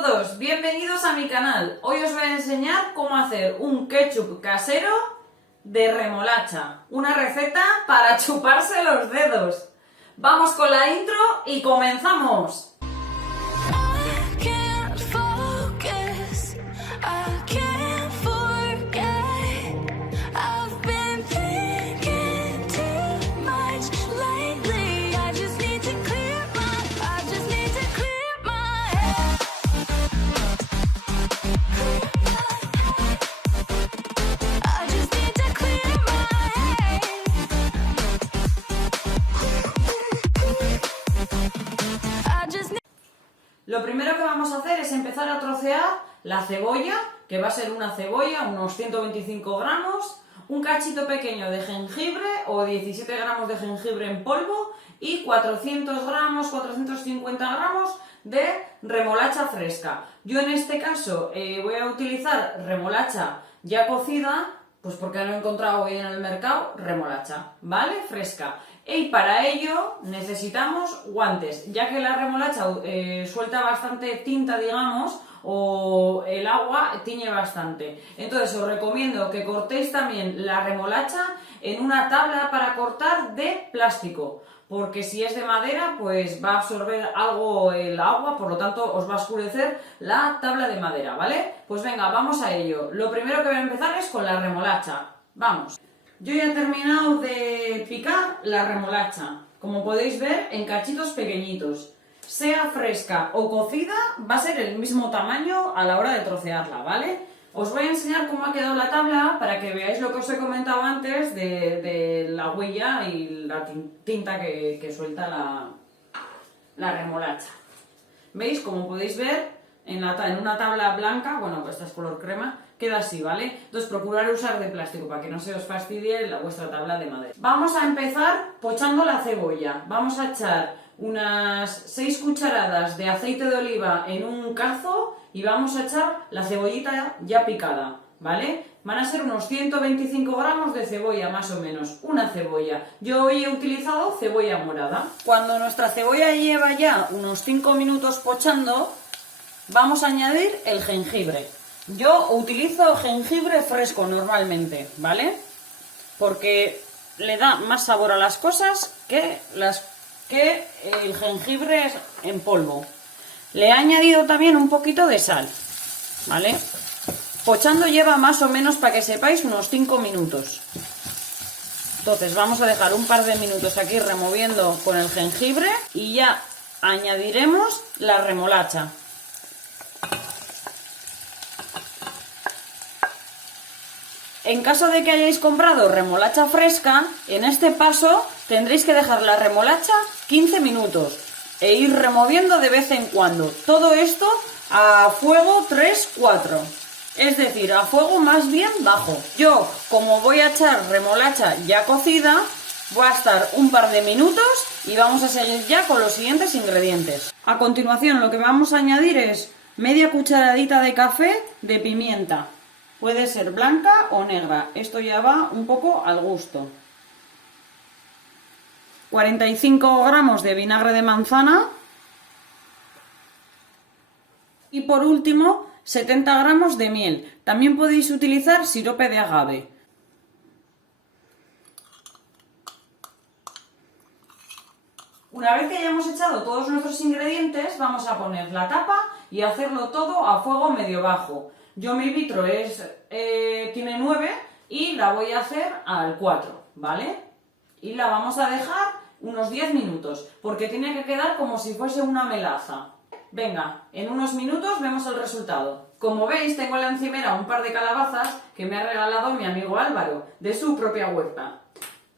todos, bienvenidos a mi canal. Hoy os voy a enseñar cómo hacer un ketchup casero de remolacha. Una receta para chuparse los dedos. Vamos con la intro y comenzamos. Lo primero que vamos a hacer es empezar a trocear la cebolla, que va a ser una cebolla, unos 125 gramos, un cachito pequeño de jengibre o 17 gramos de jengibre en polvo y 400 gramos, 450 gramos de remolacha fresca. Yo en este caso voy a utilizar remolacha ya cocida, pues porque no he encontrado hoy en el mercado remolacha, ¿vale? Fresca. Y para ello necesitamos guantes, ya que la remolacha suelta bastante tinta, digamos, o el agua tiñe bastante. Entonces os recomiendo que cortéis también la remolacha en una tabla para cortar de plástico, porque si es de madera pues va a absorber algo el agua, por lo tanto os va a oscurecer la tabla de madera, ¿vale? Pues venga, vamos a ello. Lo primero que voy a empezar es con la remolacha. Vamos. Yo ya he terminado de picar la remolacha, como podéis ver, en cachitos pequeñitos. Sea fresca o cocida, va a ser el mismo tamaño a la hora de trocearla, ¿vale? Os voy a enseñar cómo ha quedado la tabla para que veáis lo que os he comentado antes de la huella y la tinta que suelta la remolacha. ¿Veis? Como podéis ver, en una tabla blanca, bueno, esta es color crema, queda así, ¿vale? Entonces procurar usar de plástico para que no se os fastidie vuestra tabla de madera. Vamos a empezar pochando la cebolla. Vamos a echar unas 6 cucharadas de aceite de oliva en un cazo y vamos a echar la cebollita ya picada, ¿vale? Van a ser unos 125 gramos de cebolla más o menos, una cebolla. Yo hoy he utilizado cebolla morada. Cuando nuestra cebolla lleva ya unos 5 minutos pochando, vamos a añadir el jengibre. Yo utilizo jengibre fresco normalmente, ¿vale? Porque le da más sabor a las cosas que el jengibre en polvo. Le he añadido también un poquito de sal, ¿vale? Pochando lleva más o menos, para que sepáis, unos 5 minutos. Entonces vamos a dejar un par de minutos aquí removiendo con el jengibre y ya añadiremos la remolacha. En caso de que hayáis comprado remolacha fresca, en este paso tendréis que dejar la remolacha 15 minutos e ir removiendo de vez en cuando. Todo esto a fuego 3-4, es decir, a fuego más bien bajo. Yo, como voy a echar remolacha ya cocida, voy a estar un par de minutos y vamos a seguir ya con los siguientes ingredientes. A continuación lo que vamos a añadir es media cucharadita de café de pimienta. Puede ser blanca o negra, esto ya va un poco al gusto. 45 gramos de vinagre de manzana. Y por último, 70 gramos de miel. También podéis utilizar sirope de agave. Una vez que hayamos echado todos nuestros ingredientes, vamos a poner la tapa y hacerlo todo a fuego medio bajo. Yo mi vitro tiene 9 y la voy a hacer al 4, ¿vale? Y la vamos a dejar unos 10 minutos, porque tiene que quedar como si fuese una melaza. Venga, en unos minutos vemos el resultado. Como veis, tengo en la encimera un par de calabazas que me ha regalado mi amigo Álvaro, de su propia huerta.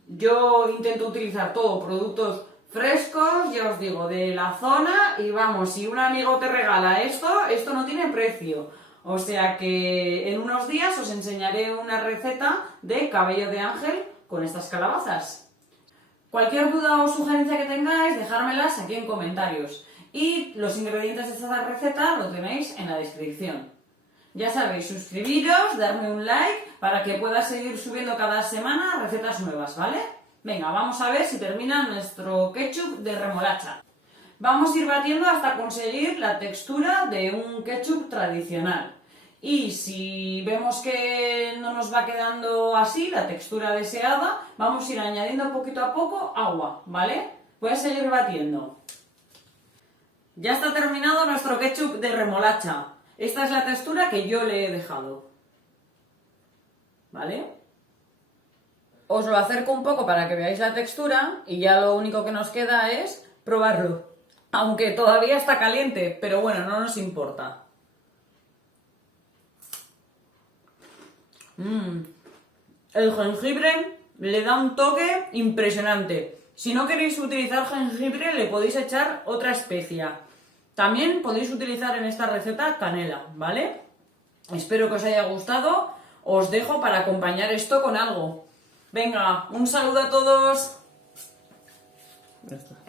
Yo intento utilizar todo productos frescos, ya os digo, de la zona, y vamos, si un amigo te regala esto no tiene precio. O sea que en unos días os enseñaré una receta de cabello de ángel con estas calabazas. Cualquier duda o sugerencia que tengáis, dejármelas aquí en comentarios. Y los ingredientes de esta receta lo tenéis en la descripción. Ya sabéis, suscribiros, darme un like para que pueda seguir subiendo cada semana recetas nuevas, ¿vale? Venga, vamos a ver si termina nuestro ketchup de remolacha. Vamos a ir batiendo hasta conseguir la textura de un ketchup tradicional. Y si vemos que no nos va quedando así, la textura deseada, vamos a ir añadiendo poquito a poco agua, ¿vale? Voy a seguir batiendo. Ya está terminado nuestro ketchup de remolacha. Esta es la textura que yo le he dejado. ¿Vale? Os lo acerco un poco para que veáis la textura y ya lo único que nos queda es probarlo. Aunque todavía está caliente, pero bueno, no nos importa. El jengibre le da un toque impresionante. Si no queréis utilizar jengibre, le podéis echar otra especia. También podéis utilizar en esta receta canela, ¿vale? Espero que os haya gustado. Os dejo para acompañar esto con algo. Venga, un saludo a todos. Ya está.